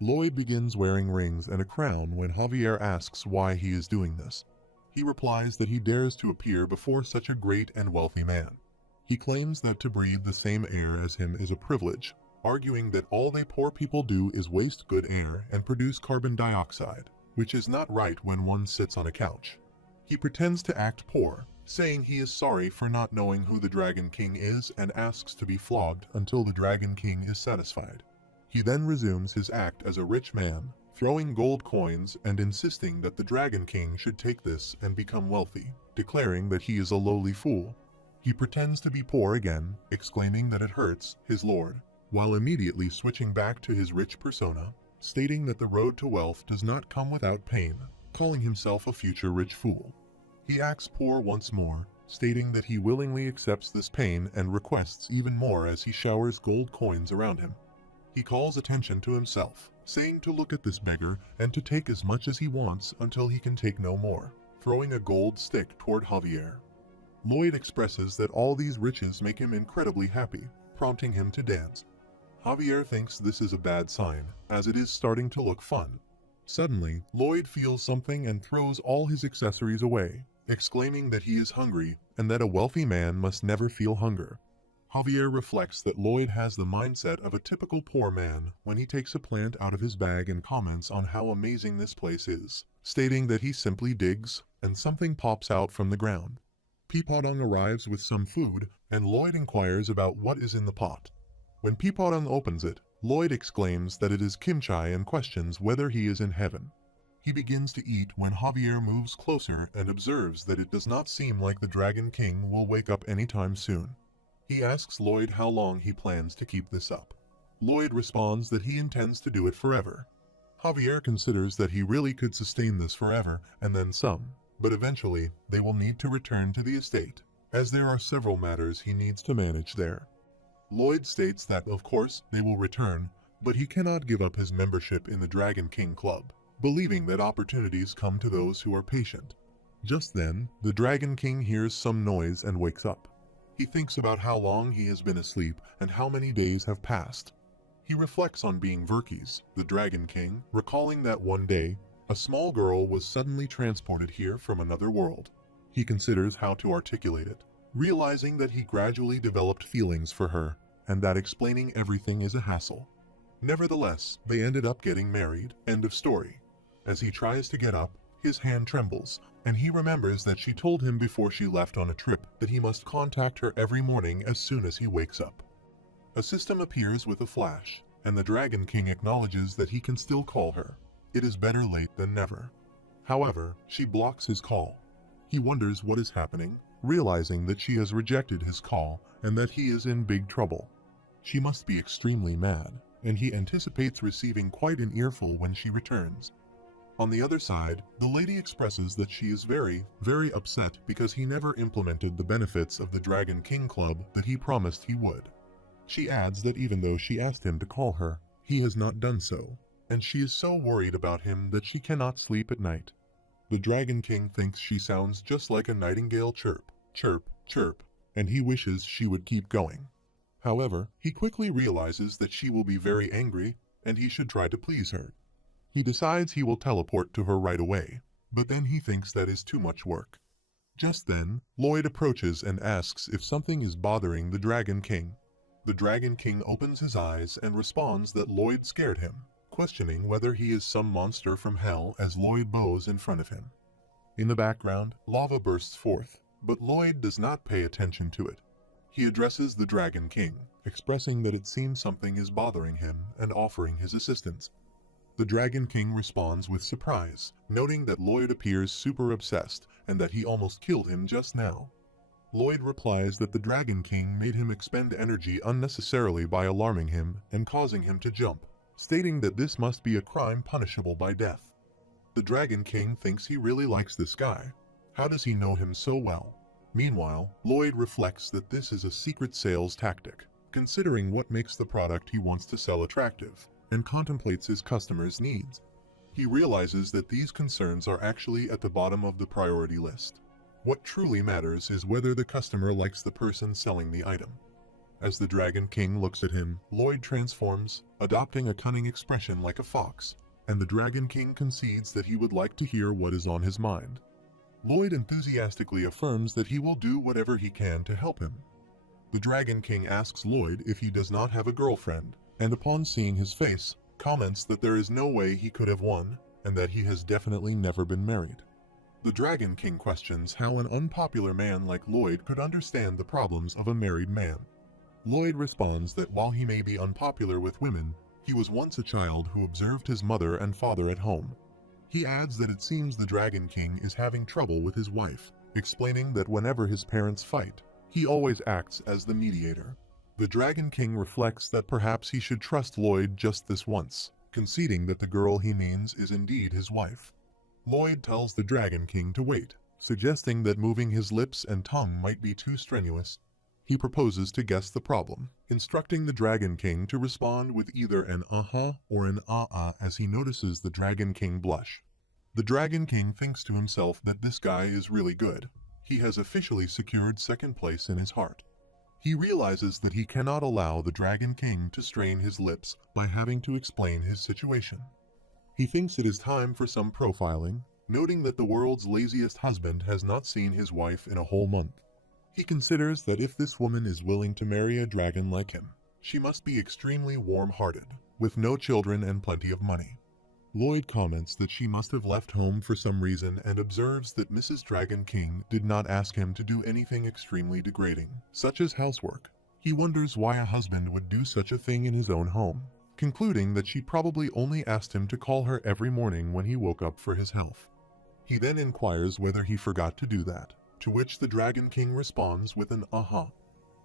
Lloyd begins wearing rings and a crown when Javier asks why he is doing this. He replies that he dares to appear before such a great and wealthy man. He claims that to breathe the same air as him is a privilege, arguing that all they poor people do is waste good air and produce carbon dioxide, which is not right when one sits on a couch. He pretends to act poor, saying he is sorry for not knowing who the Dragon King is and asks to be flogged until the Dragon King is satisfied. He then resumes his act as a rich man, throwing gold coins and insisting that the Dragon King should take this and become wealthy, declaring that he is a lowly fool. He pretends to be poor again, exclaiming that it hurts his lord, while immediately switching back to his rich persona, stating that the road to wealth does not come without pain, calling himself a future rich fool. He acts poor once more, stating that he willingly accepts this pain and requests even more as he showers gold coins around him. He calls attention to himself, saying to look at this beggar and to take as much as he wants until he can take no more, throwing a gold stick toward Javier. Lloyd expresses that all these riches make him incredibly happy, prompting him to dance. Javier thinks this is a bad sign, as it is starting to look fun. Suddenly, Lloyd feels something and throws all his accessories away, exclaiming that he is hungry and that a wealthy man must never feel hunger. Javier reflects that Lloyd has the mindset of a typical poor man when he takes a plant out of his bag and comments on how amazing this place is, stating that he simply digs and something pops out from the ground. Peepodong arrives with some food and Lloyd inquires about what is in the pot. When Peepodong opens it, Lloyd exclaims that it is kimchi and questions whether he is in heaven. He begins to eat when Javier moves closer and observes that it does not seem like the Dragon King will wake up anytime soon. He asks Lloyd how long he plans to keep this up. Lloyd responds that he intends to do it forever. Javier considers that he really could sustain this forever and then some, but eventually they will need to return to the estate, as there are several matters he needs to manage there. Lloyd states that of course they will return, but he cannot give up his membership in the Dragon King Club, believing that opportunities come to those who are patient. Just then, the Dragon King hears some noise and wakes up. He thinks about how long he has been asleep and how many days have passed. He reflects on being Verkis, the Dragon King, recalling that one day, a small girl was suddenly transported here from another world. He considers how to articulate it, realizing that he gradually developed feelings for her, and that explaining everything is a hassle. Nevertheless, they ended up getting married. End of story. As he tries to get up, his hand trembles, and he remembers that she told him before she left on a trip that he must contact her every morning as soon as he wakes up. A system appears with a flash, and the Dragon King acknowledges that he can still call her. It is better late than never. However, she blocks his call. He wonders what is happening, realizing that she has rejected his call and that he is in big trouble. She must be extremely mad, and he anticipates receiving quite an earful when she returns. On the other side, the lady expresses that she is very, very upset because he never implemented the benefits of the Dragon King Club that he promised he would. She adds that even though she asked him to call her, he has not done so, and she is so worried about him that she cannot sleep at night. The Dragon King thinks she sounds just like a nightingale chirp, chirp, chirp, and he wishes she would keep going. However, he quickly realizes that she will be very angry, and he should try to please her. He decides he will teleport to her right away, but then he thinks that is too much work. Just then, Lloyd approaches and asks if something is bothering the Dragon King. The Dragon King opens his eyes and responds that Lloyd scared him, questioning whether he is some monster from hell as Lloyd bows in front of him. In the background, lava bursts forth, but Lloyd does not pay attention to it. He addresses the Dragon King, expressing that it seems something is bothering him and offering his assistance. The Dragon King responds with surprise, noting that Lloyd appears super obsessed and that he almost killed him just now. Lloyd replies that the Dragon King made him expend energy unnecessarily by alarming him and causing him to jump, stating that this must be a crime punishable by death. The Dragon King thinks he really likes this guy. How does he know him so well? Meanwhile, Lloyd reflects that this is a secret sales tactic, considering what makes the product he wants to sell attractive, and contemplates his customers' needs. He realizes that these concerns are actually at the bottom of the priority list. What truly matters is whether the customer likes the person selling the item. As the Dragon King looks at him, Lloyd transforms, adopting a cunning expression like a fox, and the Dragon King concedes that he would like to hear what is on his mind. Lloyd enthusiastically affirms that he will do whatever he can to help him. The Dragon King asks Lloyd if he does not have a girlfriend, and upon seeing his face, comments that there is no way he could have won, and that he has definitely never been married. The Dragon King questions how an unpopular man like Lloyd could understand the problems of a married man. Lloyd responds that while he may be unpopular with women, he was once a child who observed his mother and father at home. He adds that it seems the Dragon King is having trouble with his wife, explaining that whenever his parents fight, he always acts as the mediator. The Dragon King reflects that perhaps he should trust Lloyd just this once, conceding that the girl he means is indeed his wife. Lloyd tells the Dragon King to wait, suggesting that moving his lips and tongue might be too strenuous. He proposes to guess the problem, instructing the Dragon King to respond with either an "uh-huh" or an "ah-ah" as he notices the Dragon King blush. The Dragon King thinks to himself that this guy is really good. He has officially secured second place in his heart. He realizes that he cannot allow the Dragon King to strain his lips by having to explain his situation. He thinks it is time for some profiling, noting that the world's laziest husband has not seen his wife in a whole month. He considers that if this woman is willing to marry a dragon like him, she must be extremely warm-hearted, with no children and plenty of money. Lloyd comments that she must have left home for some reason and observes that Mrs. Dragon King did not ask him to do anything extremely degrading, such as housework. He wonders why a husband would do such a thing in his own home, concluding that she probably only asked him to call her every morning when he woke up for his health. He then inquires whether he forgot to do that, to which the Dragon King responds with an "uh-huh."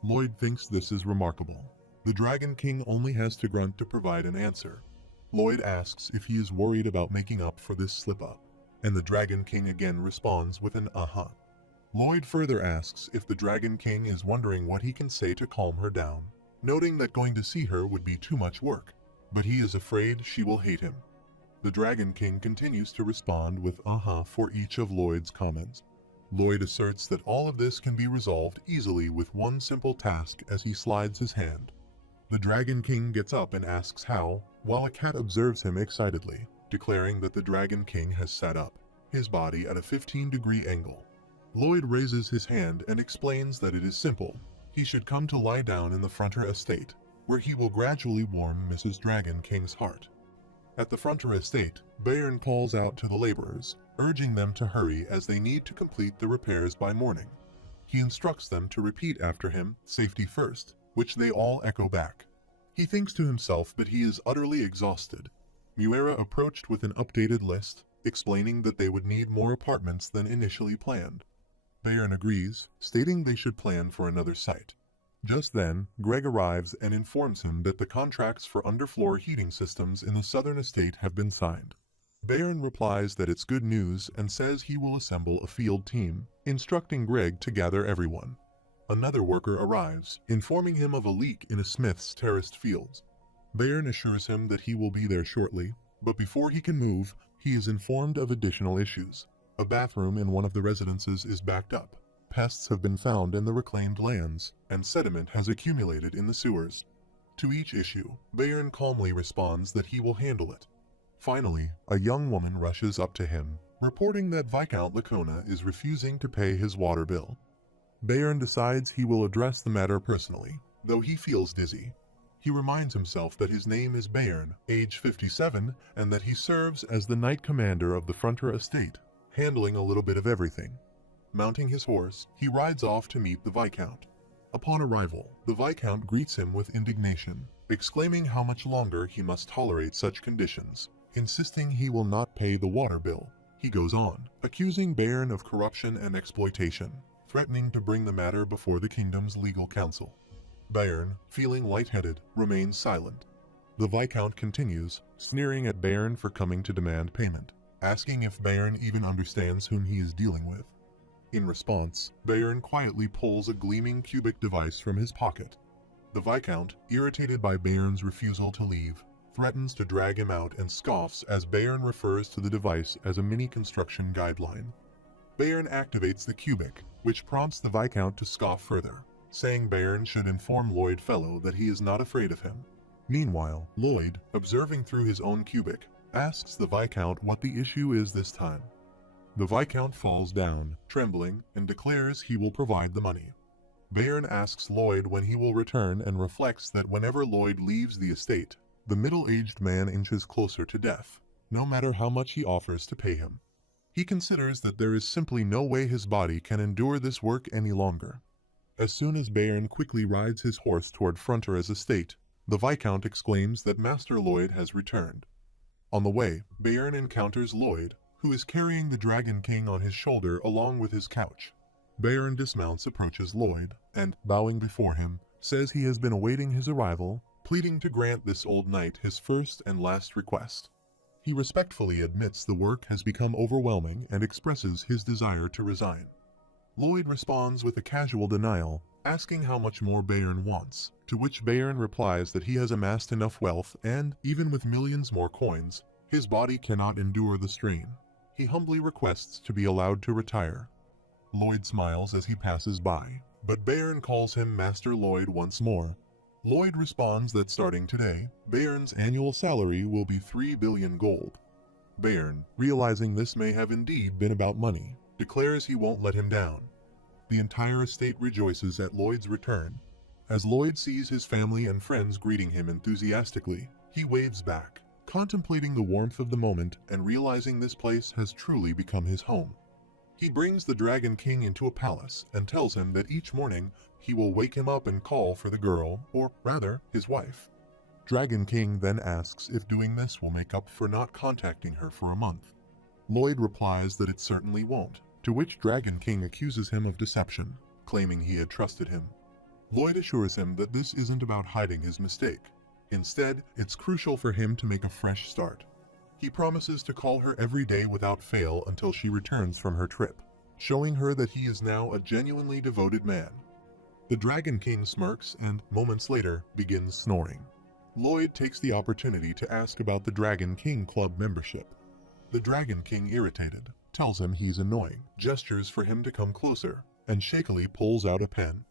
Lloyd thinks this is remarkable. The Dragon King only has to grunt to provide an answer. Lloyd asks if he is worried about making up for this slip-up, and the Dragon King again responds with an "uh-huh." Lloyd further asks if the Dragon King is wondering what he can say to calm her down, noting that going to see her would be too much work, but he is afraid she will hate him. The Dragon King continues to respond with "uh-huh" for each of Lloyd's comments. Lloyd asserts that all of this can be resolved easily with one simple task as he slides his hand. The Dragon King gets up and asks how, while a cat observes him excitedly, declaring that the Dragon King has sat up, his body at a 15-degree angle. Lloyd raises his hand and explains that it is simple. He should come to lie down in the Frontier Estate, where he will gradually warm Mrs. Dragon King's heart. At the Frontier Estate, Bayern calls out to the laborers, urging them to hurry as they need to complete the repairs by morning. He instructs them to repeat after him, "safety first," which they all echo back. He thinks to himself that he is utterly exhausted. Muera approached with an updated list, explaining that they would need more apartments than initially planned. Bayern agrees, stating they should plan for another site. Just then, Greg arrives and informs him that the contracts for underfloor heating systems in the southern estate have been signed. Bayern replies that it's good news and says he will assemble a field team, instructing Greg to gather everyone. Another worker arrives, informing him of a leak in a smith's terraced fields. Bayern assures him that he will be there shortly, but before he can move, he is informed of additional issues. A bathroom in one of the residences is backed up. Pests have been found in the reclaimed lands, and sediment has accumulated in the sewers. To each issue, Bayern calmly responds that he will handle it. Finally, a young woman rushes up to him, reporting that Viscount Lacona is refusing to pay his water bill. Bayern decides he will address the matter personally, though he feels dizzy. He reminds himself that his name is Bayern, age 57, and that he serves as the Knight Commander of the Frontier Estate, handling a little bit of everything. Mounting his horse, he rides off to meet the Viscount. Upon arrival, the Viscount greets him with indignation, exclaiming how much longer he must tolerate such conditions, insisting he will not pay the water bill. He goes on, accusing Bayern of corruption and exploitation, threatening to bring the matter before the kingdom's legal council. Bayern, feeling lightheaded, remains silent. The Viscount continues, sneering at Bayern for coming to demand payment, asking if Bayern even understands whom he is dealing with. In response, Bayern quietly pulls a gleaming cubic device from his pocket. The Viscount, irritated by Bayern's refusal to leave, threatens to drag him out and scoffs as Bayern refers to the device as a mini-construction guideline. Bayern activates the cubic, which prompts the Viscount to scoff further. saying Bayern should inform Lloyd Fellow that he is not afraid of him. Meanwhile, Lloyd, observing through his own cubic, asks the Viscount what the issue is this time. The Viscount falls down, trembling, and declares he will provide the money. Bayern asks Lloyd when he will return and reflects that whenever Lloyd leaves the estate, the middle-aged man inches closer to death, no matter how much he offers to pay him. He considers that there is simply no way his body can endure this work any longer. As soon as Bayern quickly rides his horse toward Fronter's estate, the Viscount exclaims that Master Lloyd has returned. On the way, Bayern encounters Lloyd, who is carrying the Dragon King on his shoulder along with his couch. Bayern dismounts, approaches Lloyd, and, bowing before him, says he has been awaiting his arrival, pleading to grant this old knight his first and last request. He respectfully admits the work has become overwhelming and expresses his desire to resign. Lloyd responds with a casual denial, asking how much more Bayern wants, to which Bayern replies that he has amassed enough wealth and, even with millions more coins, his body cannot endure the strain. He humbly requests to be allowed to retire. Lloyd smiles as he passes by, but Bayern calls him Master Lloyd once more. Lloyd responds that starting today, Bayern's annual salary will be 3 billion gold. Bayern, realizing this may have indeed been about money, declares he won't let him down. The entire estate rejoices at Lloyd's return. As Lloyd sees his family and friends greeting him enthusiastically, he waves back, contemplating the warmth of the moment and realizing this place has truly become his home. He brings the Dragon King into a palace and tells him that each morning he will wake him up and call for the girl, or rather, his wife. Dragon King then asks if doing this will make up for not contacting her for a month. Lloyd replies that it certainly won't, to which Dragon King accuses him of deception, claiming he had trusted him. Lloyd assures him that this isn't about hiding his mistake. Instead, it's crucial for him to make a fresh start. He promises to call her every day without fail until she returns from her trip, showing her that he is now a genuinely devoted man. The Dragon King smirks and, moments later, begins snoring. Lloyd takes the opportunity to ask about the Dragon King Club membership. The Dragon King, irritated, tells him he's annoying, gestures for him to come closer, and shakily pulls out a pen.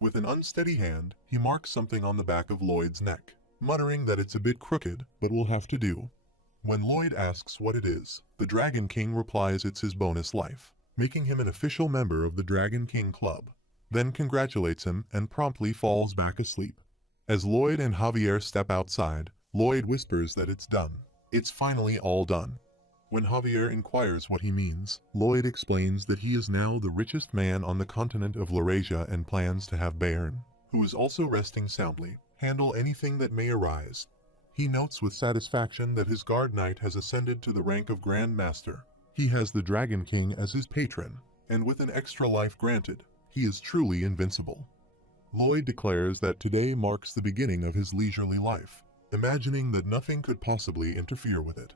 With an unsteady hand, he marks something on the back of Lloyd's neck, muttering that it's a bit crooked, but will have to do. When Lloyd asks what it is, the Dragon King replies it's his bonus life, making him an official member of the Dragon King Club, then congratulates him and promptly falls back asleep. As Lloyd and Javier step outside, Lloyd whispers that it's done. It's finally all done. When Javier inquires what he means, Lloyd explains that he is now the richest man on the continent of Laurasia and plans to have Bayern, who is also resting soundly, handle anything that may arise. He notes with satisfaction that his guard knight has ascended to the rank of Grand Master. He has the Dragon King as his patron, and with an extra life granted, he is truly invincible. Lloyd declares that today marks the beginning of his leisurely life, imagining that nothing could possibly interfere with it.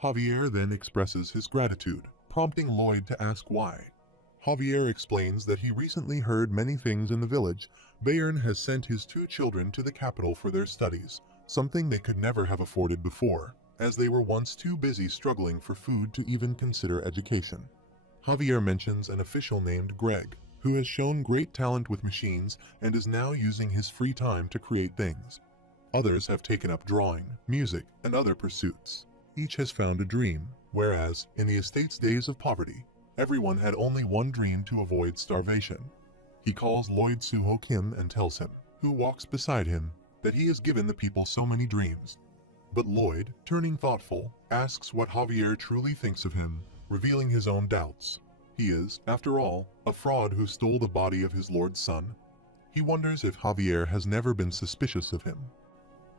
Javier then expresses his gratitude, prompting Lloyd to ask why. Javier explains that he recently heard many things in the village. Bayern has sent his 2 children to the capital for their studies, something they could never have afforded before, as they were once too busy struggling for food to even consider education. Javier mentions an official named Greg, who has shown great talent with machines and is now using his free time to create things. Others have taken up drawing, music, and other pursuits. Each has found a dream, whereas, in the estate's days of poverty, everyone had only one dream to avoid starvation. He calls Lloyd Suho Kim and tells him, who walks beside him, that he has given the people so many dreams. But Lloyd, turning thoughtful, asks what Javier truly thinks of him, revealing his own doubts. He is, after all, a fraud who stole the body of his lord's son. He wonders if Javier has never been suspicious of him.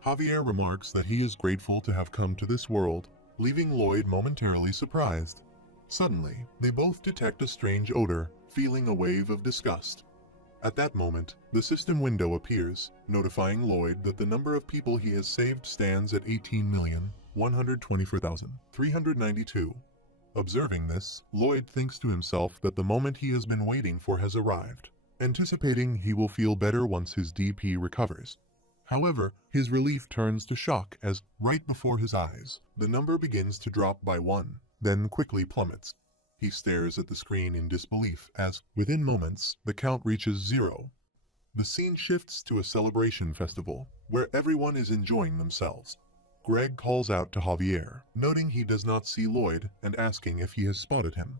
Javier remarks that he is grateful to have come to this world, leaving Lloyd momentarily surprised. Suddenly, they both detect a strange odor, feeling a wave of disgust. At that moment, the system window appears, notifying Lloyd that the number of people he has saved stands at 18,124,392. Observing this, Lloyd thinks to himself that the moment he has been waiting for has arrived, anticipating he will feel better once his DP recovers. However, his relief turns to shock as, right before his eyes, the number begins to drop by 1, then quickly plummets. He stares at the screen in disbelief as, within moments, the count reaches 0. The scene shifts to a celebration festival, where everyone is enjoying themselves. Greg calls out to Javier, noting he does not see Lloyd and asking if he has spotted him.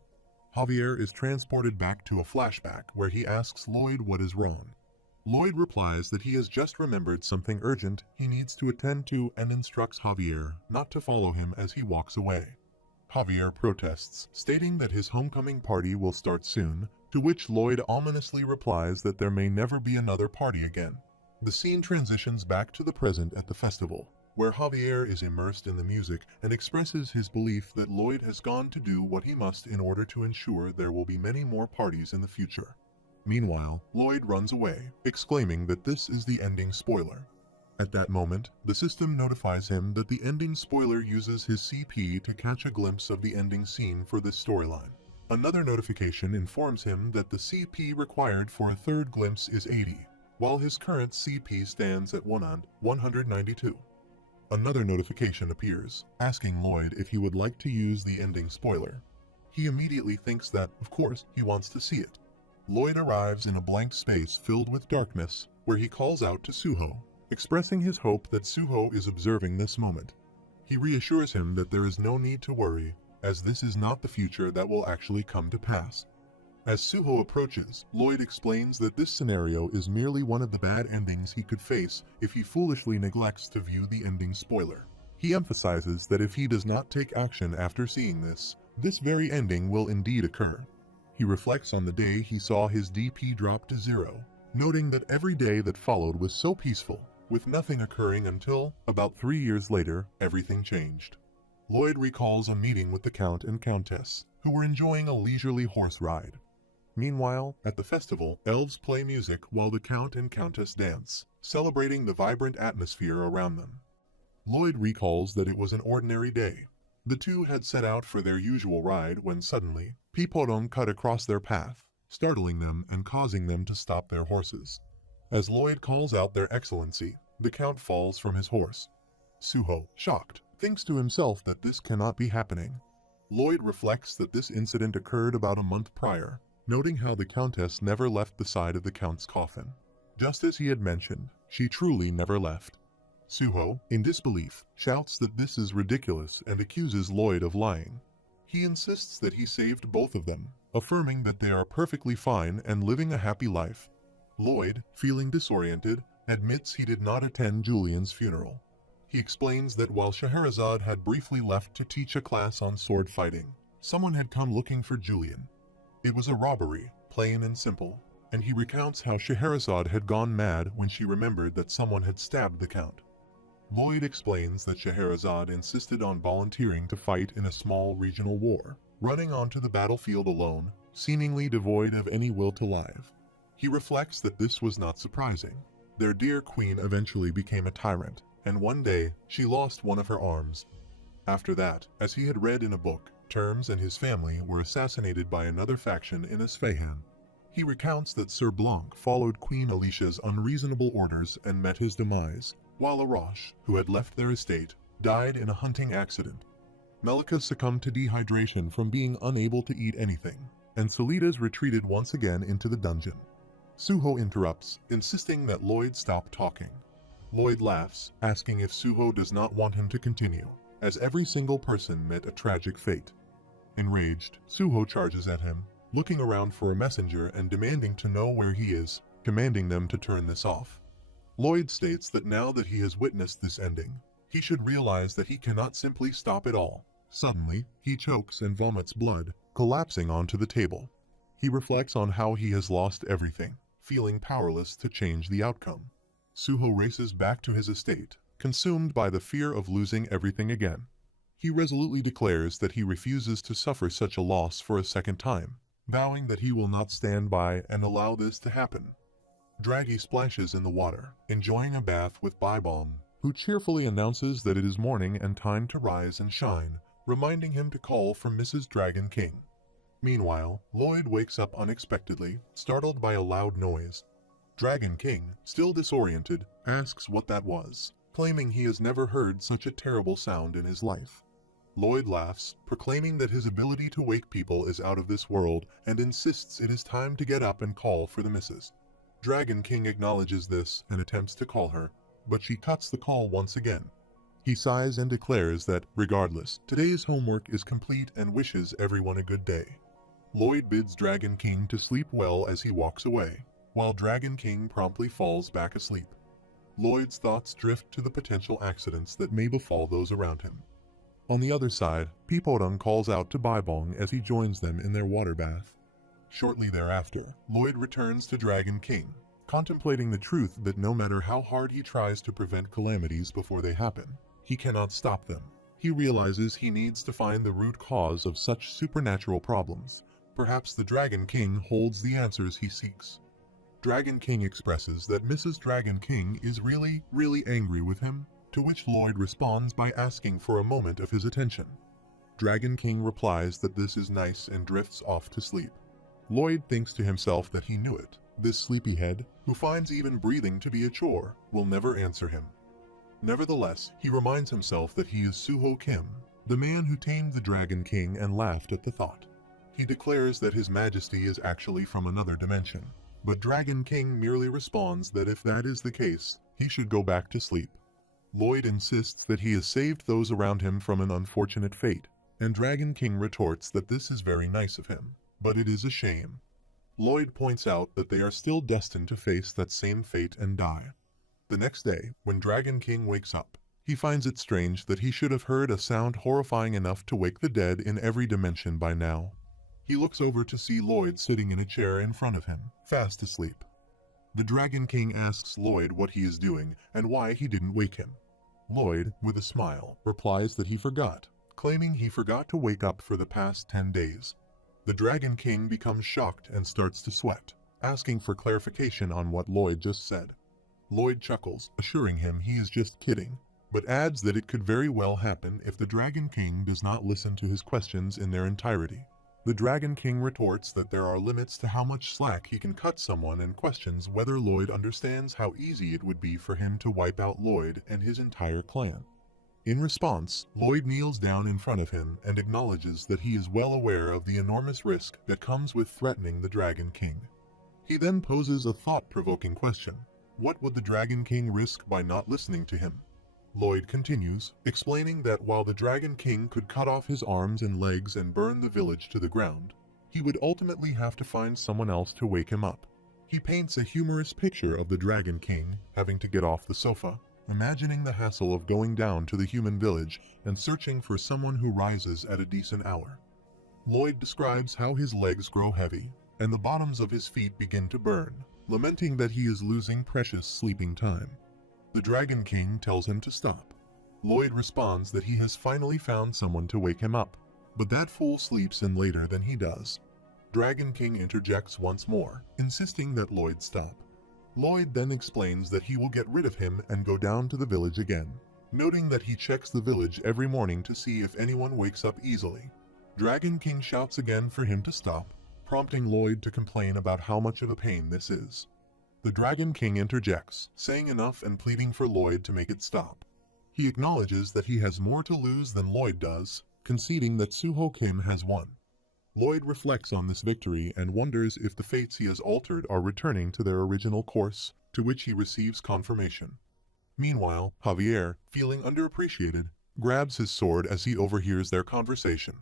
Javier is transported back to a flashback where he asks Lloyd what is wrong. Lloyd replies that he has just remembered something urgent he needs to attend to and instructs Javier not to follow him as he walks away. Javier protests, stating that his homecoming party will start soon, to which Lloyd ominously replies that there may never be another party again. The scene transitions back to the present at the festival, where Javier is immersed in the music and expresses his belief that Lloyd has gone to do what he must in order to ensure there will be many more parties in the future. Meanwhile, Lloyd runs away, exclaiming that this is the ending spoiler. At that moment, the system notifies him that the ending spoiler uses his CP to catch a glimpse of the ending scene for this storyline. Another notification informs him that the CP required for a third glimpse is 80, while his current CP stands at 192. Another notification appears, asking Lloyd if he would like to use the ending spoiler. He immediately thinks that, of course, he wants to see it. Lloyd arrives in a blank space filled with darkness, where he calls out to Suho, expressing his hope that Suho is observing this moment. He reassures him that there is no need to worry, as this is not the future that will actually come to pass. As Suho approaches, Lloyd explains that this scenario is merely one of the bad endings he could face if he foolishly neglects to view the ending spoiler. He emphasizes that if he does not take action after seeing this very ending will indeed occur. He reflects on the day he saw his DP drop to 0, noting that every day that followed was so peaceful, with nothing occurring until, about 3 years later, everything changed. Lloyd recalls a meeting with the Count and Countess, who were enjoying a leisurely horse ride. Meanwhile, at the festival, elves play music while the Count and Countess dance, celebrating the vibrant atmosphere around them. Lloyd recalls that it was an ordinary day. The two had set out for their usual ride when suddenly, Piporong cut across their path, startling them and causing them to stop their horses. As Lloyd calls out their excellency, the Count falls from his horse. Suho, shocked, thinks to himself that this cannot be happening. Lloyd reflects that this incident occurred about a month prior, noting how the Countess never left the side of the Count's coffin. Just as he had mentioned, she truly never left. Suho, in disbelief, shouts that this is ridiculous and accuses Lloyd of lying. He insists that he saved both of them, affirming that they are perfectly fine and living a happy life. Lloyd, feeling disoriented, admits he did not attend Julian's funeral. He explains that while Scheherazade had briefly left to teach a class on sword fighting, someone had come looking for Julian. It was a robbery, plain and simple, and he recounts how Scheherazade had gone mad when she remembered that someone had stabbed the Count. Lloyd explains that Scheherazade insisted on volunteering to fight in a small regional war, running onto the battlefield alone, seemingly devoid of any will to live. He reflects that this was not surprising. Their dear queen eventually became a tyrant, and one day she lost one of her arms. After that, as he had read in a book, Terms and his family were assassinated by another faction in Isfahan. He recounts that Sir Blanc followed Queen Alicia's unreasonable orders and met his demise, while Arash, who had left their estate, died in a hunting accident. Melika succumbed to dehydration from being unable to eat anything, and Solitas retreated once again into the dungeon. Suho interrupts, insisting that Lloyd stop talking. Lloyd laughs, asking if Suho does not want him to continue, as every single person met a tragic fate. Enraged, Suho charges at him, looking around for a messenger and demanding to know where he is, commanding them to turn this off. Lloyd states that now that he has witnessed this ending, he should realize that he cannot simply stop it all. Suddenly, he chokes and vomits blood, collapsing onto the table. He reflects on how he has lost everything, feeling powerless to change the outcome. Suho races back to his estate, consumed by the fear of losing everything again. He resolutely declares that he refuses to suffer such a loss for a second time, vowing that he will not stand by and allow this to happen. Draggy splashes in the water, enjoying a bath with Bybom, who cheerfully announces that it is morning and time to rise and shine, reminding him to call for Mrs. Dragon King. Meanwhile, Lloyd wakes up unexpectedly, startled by a loud noise. Dragon King, still disoriented, asks what that was, claiming he has never heard such a terrible sound in his life. Lloyd laughs, proclaiming that his ability to wake people is out of this world and insists it is time to get up and call for the missus. Dragon King acknowledges this and attempts to call her, but she cuts the call once again. He sighs and declares that, regardless, today's homework is complete and wishes everyone a good day. Lloyd bids Dragon King to sleep well as he walks away, while Dragon King promptly falls back asleep. Lloyd's thoughts drift to the potential accidents that may befall those around him. On the other side, Piporung calls out to Baibong as he joins them in their water bath. Shortly thereafter, Lloyd returns to Dragon King, contemplating the truth that no matter how hard he tries to prevent calamities before they happen, he cannot stop them. He realizes he needs to find the root cause of such supernatural problems. Perhaps the Dragon King holds the answers he seeks. Dragon King expresses that Mrs. Dragon King is really angry with him, to which Lloyd responds by asking for a moment of his attention. Dragon King replies that this is nice and drifts off to sleep. Lloyd thinks to himself that he knew it. This sleepyhead, who finds even breathing to be a chore, will never answer him. Nevertheless, he reminds himself that he is Suho Kim, the man who tamed the Dragon King and laughed at the thought. He declares that his majesty is actually from another dimension, but Dragon King merely responds that if that is the case, he should go back to sleep. Lloyd insists that he has saved those around him from an unfortunate fate, and Dragon King retorts that this is very nice of him, but it is a shame. Lloyd points out that they are still destined to face that same fate and die. The next day, when Dragon King wakes up, he finds it strange that he should have heard a sound horrifying enough to wake the dead in every dimension by now. He looks over to see Lloyd sitting in a chair in front of him, fast asleep. The Dragon King asks Lloyd what he is doing and why he didn't wake him. Lloyd, with a smile, replies that he forgot, claiming he forgot to wake up for the past 10 days. The Dragon King becomes shocked and starts to sweat, asking for clarification on what Lloyd just said. Lloyd chuckles, assuring him he is just kidding, but adds that it could very well happen if the Dragon King does not listen to his questions in their entirety. The Dragon King retorts that there are limits to how much slack he can cut someone and questions whether Lloyd understands how easy it would be for him to wipe out Lloyd and his entire clan. In response, Lloyd kneels down in front of him and acknowledges that he is well aware of the enormous risk that comes with threatening the Dragon King. He then poses a thought-provoking question. What would the Dragon King risk by not listening to him? Lloyd continues, explaining that while the Dragon King could cut off his arms and legs and burn the village to the ground, he would ultimately have to find someone else to wake him up. He paints a humorous picture of the Dragon King having to get off the sofa, imagining the hassle of going down to the human village and searching for someone who rises at a decent hour. Lloyd describes how his legs grow heavy and the bottoms of his feet begin to burn, lamenting that he is losing precious sleeping time. The Dragon King tells him to stop. Lloyd responds that he has finally found someone to wake him up, but that fool sleeps in later than he does. Dragon King interjects once more, insisting that Lloyd stop. Lloyd then explains that he will get rid of him and go down to the village again, noting that he checks the village every morning to see if anyone wakes up easily. Dragon King shouts again for him to stop, prompting Lloyd to complain about how much of a pain this is. The Dragon King interjects, saying enough and pleading for Lloyd to make it stop. He acknowledges that he has more to lose than Lloyd does, conceding that Suho Kim has won. Lloyd reflects on this victory and wonders if the fates he has altered are returning to their original course, to which he receives confirmation. Meanwhile, Javier, feeling underappreciated, grabs his sword as he overhears their conversation.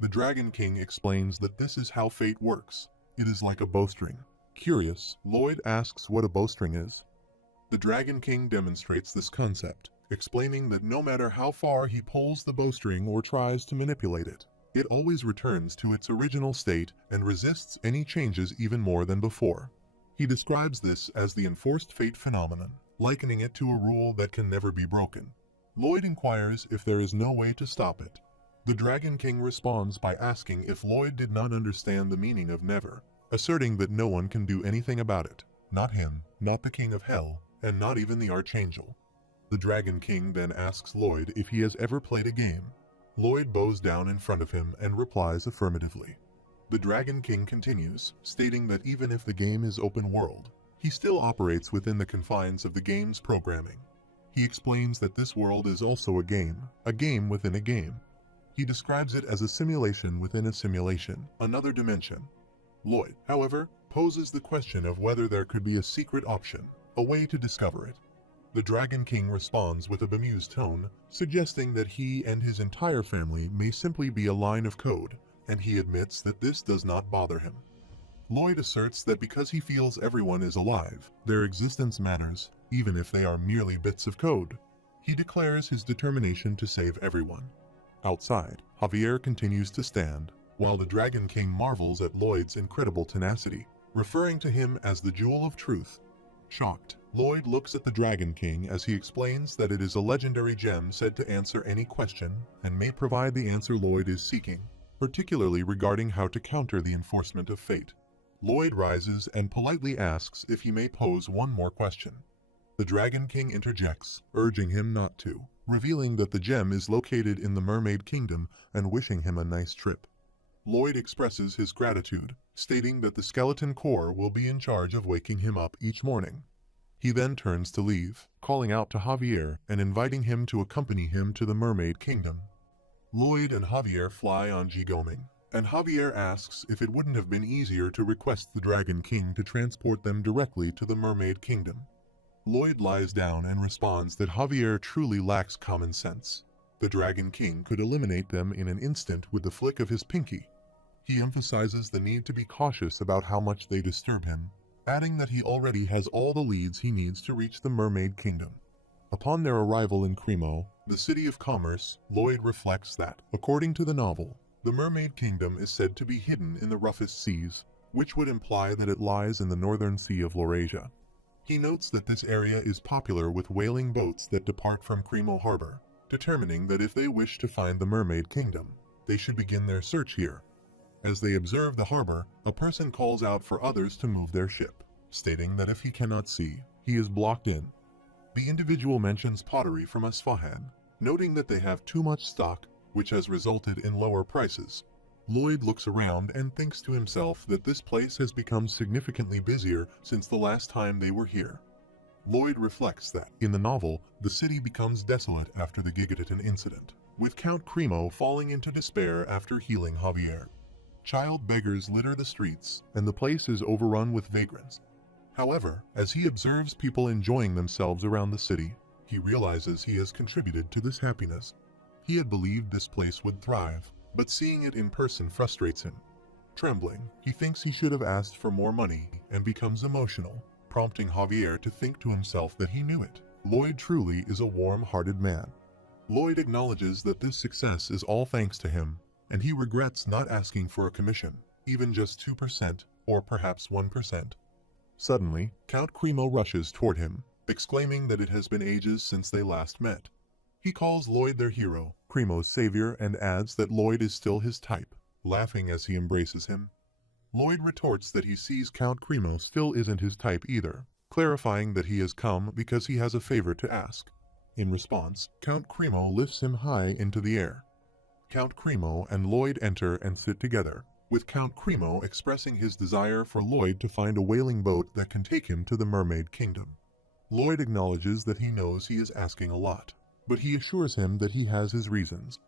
The Dragon King explains that this is how fate works. It is like a bowstring. Curious, Lloyd asks what a bowstring is. The Dragon King demonstrates this concept, explaining that no matter how far he pulls the bowstring or tries to manipulate it, it always returns to its original state and resists any changes even more than before. He describes this as the enforced fate phenomenon, likening it to a rule that can never be broken. Lloyd inquires if there is no way to stop it. The Dragon King responds by asking if Lloyd did not understand the meaning of never, asserting that no one can do anything about it, not him, not the King of Hell, and not even the Archangel. The Dragon King then asks Lloyd if he has ever played a game. Lloyd bows down in front of him and replies affirmatively. The Dragon King continues, stating that even if the game is open world, he still operates within the confines of the game's programming. He explains that this world is also a game within a game. He describes it as a simulation within a simulation, another dimension. Lloyd, however, poses the question of whether there could be a secret option, a way to discover it. The Dragon King responds with a bemused tone, suggesting that he and his entire family may simply be a line of code, and he admits that this does not bother him. Lloyd asserts that because he feels everyone is alive, their existence matters, even if they are merely bits of code. He declares his determination to save everyone. Outside, Javier continues to stand, while the Dragon King marvels at Lloyd's incredible tenacity, referring to him as the Jewel of Truth. Shocked, Lloyd looks at the Dragon King as he explains that it is a legendary gem said to answer any question and may provide the answer Lloyd is seeking, particularly regarding how to counter the enforcement of fate. Lloyd rises and politely asks if he may pose one more question. The Dragon King interjects, urging him not to, revealing that the gem is located in the Mermaid Kingdom and wishing him a nice trip. Lloyd expresses his gratitude, stating that the skeleton core will be in charge of waking him up each morning. He then turns to leave, calling out to Javier and inviting him to accompany him to the Mermaid Kingdom. Lloyd and Javier fly on Jigoming, and Javier asks if it wouldn't have been easier to request the Dragon King to transport them directly to the Mermaid Kingdom. Lloyd lies down and responds that Javier truly lacks common sense. The Dragon King could eliminate them in an instant with the flick of his pinky. He emphasizes the need to be cautious about how much they disturb him, adding that he already has all the leads he needs to reach the Mermaid Kingdom. Upon their arrival in Cremo, the city of commerce, Lloyd reflects that, according to the novel, the Mermaid Kingdom is said to be hidden in the roughest seas, which would imply that it lies in the northern sea of Laurasia. He notes that this area is popular with whaling boats that depart from Cremo Harbor, determining that if they wish to find the Mermaid Kingdom, they should begin their search here. As they observe the harbor, a person calls out for others to move their ship, stating that if he cannot see, he is blocked in. The individual mentions pottery from Isfahan, noting that they have too much stock, which has resulted in lower prices. Lloyd looks around and thinks to himself that this place has become significantly busier since the last time they were here. Lloyd reflects that, in the novel, the city becomes desolate after the Gigaton incident, with Count Cremo falling into despair after healing Javier. Child beggars litter the streets, and the place is overrun with vagrants. However, as he observes people enjoying themselves around the city, he realizes he has contributed to this happiness. He had believed this place would thrive, but seeing it in person frustrates him. Trembling, he thinks he should have asked for more money and becomes emotional, prompting Javier to think to himself that he knew it. Lloyd truly is a warm-hearted man. Lloyd acknowledges that this success is all thanks to him, and he regrets not asking for a commission, even just 2% or perhaps 1%. Suddenly, Count Cremo rushes toward him, exclaiming that it has been ages since they last met. He calls Lloyd their hero, Cremo's savior, and adds that Lloyd is still his type, laughing as he embraces him. Lloyd retorts that he sees Count Cremo still isn't his type either, clarifying that he has come because he has a favor to ask. In response, Count Cremo lifts him high into the air. Count Cremo and Lloyd enter and sit together, with Count Cremo expressing his desire for Lloyd to find a whaling boat that can take him to the Mermaid Kingdom. Lloyd acknowledges that he knows he is asking a lot, but he assures him that he has his reasons.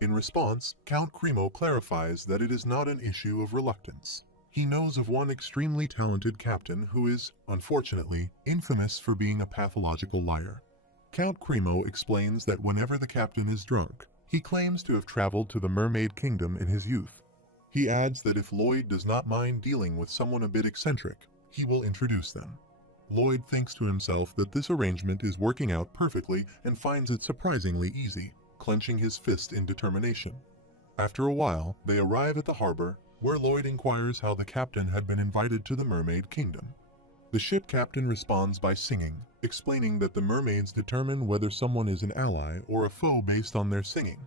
In response, Count Cremo clarifies that it is not an issue of reluctance. He knows of one extremely talented captain who is, unfortunately, infamous for being a pathological liar. Count Cremo explains that whenever the captain is drunk, he claims to have traveled to the Mermaid Kingdom in his youth. He adds that if Lloyd does not mind dealing with someone a bit eccentric, he will introduce them. Lloyd thinks to himself that this arrangement is working out perfectly and finds it surprisingly easy, clenching his fist in determination. After a while, they arrive at the harbor, where Lloyd inquires how the captain had been invited to the Mermaid Kingdom. The ship captain responds by singing, explaining that the mermaids determine whether someone is an ally or a foe based on their singing.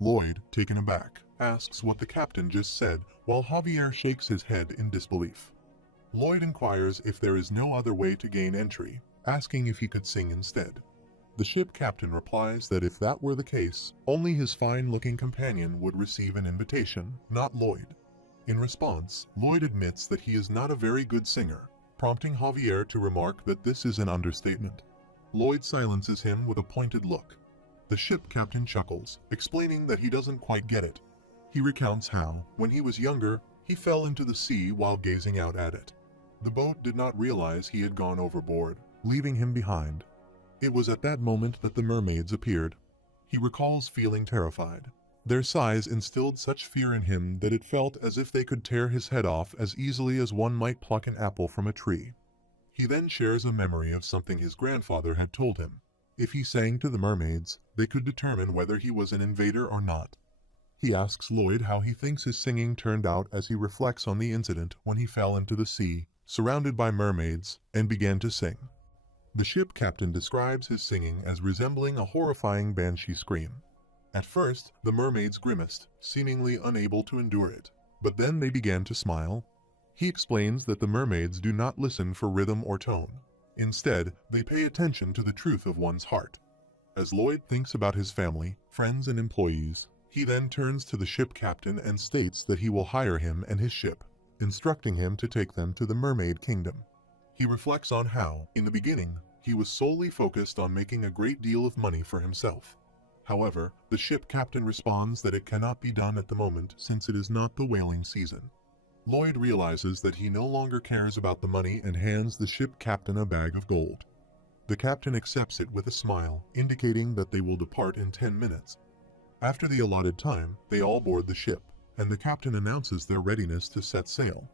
Lloyd, taken aback, asks what the captain just said, while Javier shakes his head in disbelief. Lloyd inquires if there is no other way to gain entry, asking if he could sing instead. The ship captain replies that if that were the case, only his fine-looking companion would receive an invitation, not Lloyd. In response, Lloyd admits that he is not a very good singer, prompting Javier to remark that this is an understatement. Lloyd silences him with a pointed look. The ship captain chuckles, explaining that he doesn't quite get it. He recounts how, when he was younger, he fell into the sea while gazing out at it. The boat did not realize he had gone overboard, leaving him behind. It was at that moment that the mermaids appeared. He recalls feeling terrified. Their size instilled such fear in him that it felt as if they could tear his head off as easily as one might pluck an apple from a tree. He then shares a memory of something his grandfather had told him. If he sang to the mermaids, they could determine whether he was an invader or not. He asks Lloyd how he thinks his singing turned out as he reflects on the incident when he fell into the sea, surrounded by mermaids, and began to sing. The ship captain describes his singing as resembling a horrifying banshee scream. At first, the mermaids grimaced, seemingly unable to endure it, but then they began to smile. He explains that the mermaids do not listen for rhythm or tone. Instead, they pay attention to the truth of one's heart. As Lloyd thinks about his family, friends, and employees, he then turns to the ship captain and states that he will hire him and his ship, instructing him to take them to the Mermaid Kingdom. He reflects on how, in the beginning, he was solely focused on making a great deal of money for himself. However, the ship captain responds that it cannot be done at the moment since it is not the whaling season. Lloyd realizes that he no longer cares about the money and hands the ship captain a bag of gold. The captain accepts it with a smile, indicating that they will depart in 10 minutes. After the allotted time, they all board the ship, and the captain announces their readiness to set sail.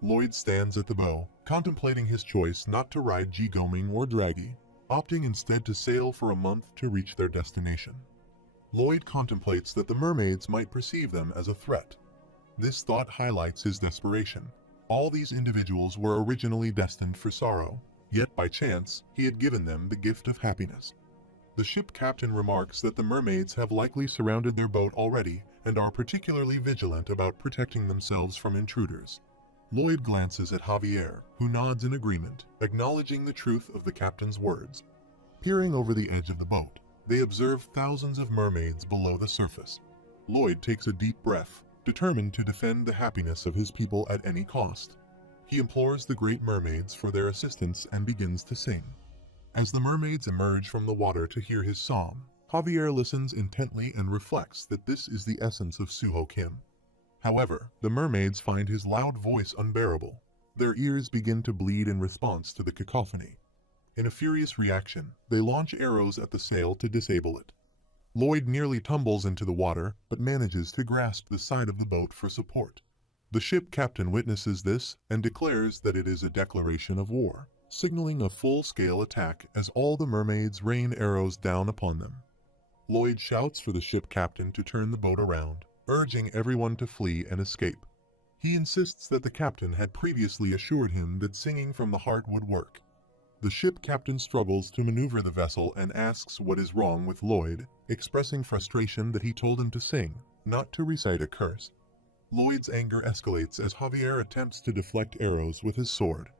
Lloyd stands at the bow, contemplating his choice not to ride Jigoming or Draggy, opting instead to sail for a month to reach their destination. Lloyd contemplates that the mermaids might perceive them as a threat. This thought highlights his desperation. All these individuals were originally destined for sorrow, yet by chance, he had given them the gift of happiness. The ship captain remarks that the mermaids have likely surrounded their boat already and are particularly vigilant about protecting themselves from intruders. Lloyd glances at Javier, who nods in agreement, acknowledging the truth of the captain's words. Peering over the edge of the boat, they observe thousands of mermaids below the surface. Lloyd takes a deep breath, determined to defend the happiness of his people at any cost. He implores the great mermaids for their assistance and begins to sing. As the mermaids emerge from the water to hear his song, Javier listens intently and reflects that this is the essence of Suho Kim. However, the mermaids find his loud voice unbearable. Their ears begin to bleed in response to the cacophony. In a furious reaction, they launch arrows at the sail to disable it. Lloyd nearly tumbles into the water, but manages to grasp the side of the boat for support. The ship captain witnesses this and declares that it is a declaration of war, signaling a full-scale attack as all the mermaids rain arrows down upon them. Lloyd shouts for the ship captain to turn the boat around, urging everyone to flee and escape. He insists that the captain had previously assured him that singing from the heart would work. The ship captain struggles to maneuver the vessel and asks what is wrong with Lloyd, expressing frustration that he told him to sing, not to recite a curse. Lloyd's anger escalates as Javier attempts to deflect arrows with his sword.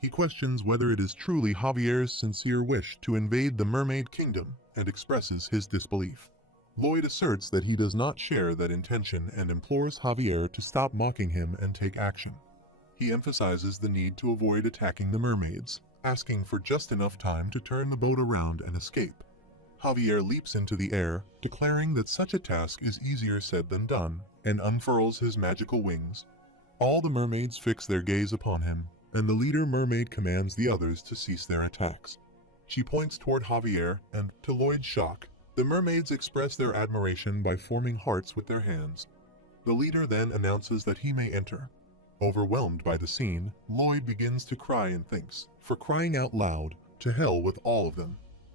He questions whether it is truly Javier's sincere wish to invade the Mermaid Kingdom and expresses his disbelief. Lloyd asserts that he does not share that intention and implores Javier to stop mocking him and take action. He emphasizes the need to avoid attacking the mermaids, asking for just enough time to turn the boat around and escape. Javier leaps into the air, declaring that such a task is easier said than done, and unfurls his magical wings. All the mermaids fix their gaze upon him, and the leader mermaid commands the others to cease their attacks. She points toward Javier, and, to Lloyd's shock, the mermaids express their admiration by forming hearts with their hands. The leader then announces that he may enter. Overwhelmed by the scene, Lloyd begins to cry and thinks, for crying out loud, to hell with all of them.